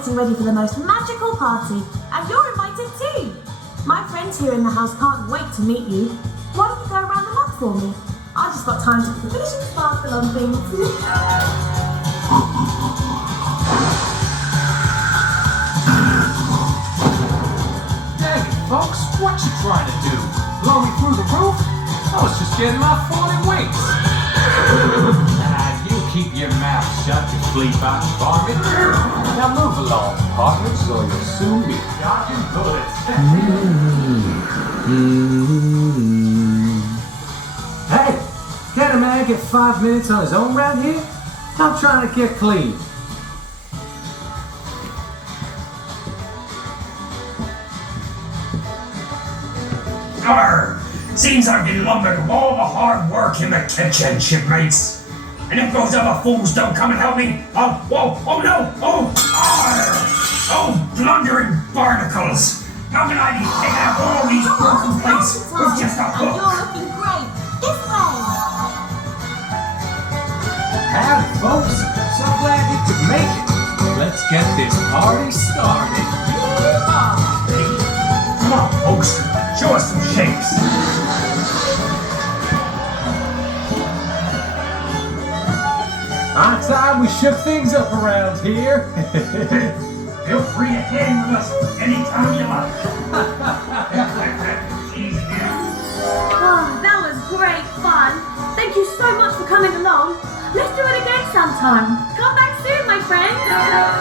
getting ready for the most magical party, and you're invited too. My friends here in the house can't wait to meet you. Why don't you go around the map for me? I just got time to put the finishing sparkle on things. Dang it, folks, what you trying to do? Blow me through the roof? I was just getting my falling wings. You keep your mouth shut, you flea-bite varmint. Now move along, partners, or you'll soon be dodging bullets. Hey, can't a man get 5 minutes on his own round here? I'm trying to get clean. Arr! Seems I've been lumbered with all the hard work in the kitchen, shipmates. And if those other fools don't come and help me, oh no! Oh, blundering barnacles! How can I be picking up all these broken plates with just a And hook? you're looking great. This way. Howdy, folks. So glad you could make it. Let's get this party started. Come on, folks. Show us some shapes. High time we shook things up around here. Feel free to hang with us anytime you like. Easy now. Oh, that was great fun. Thank you so much for coming along. Let's do it again sometime. Come back soon, my friends.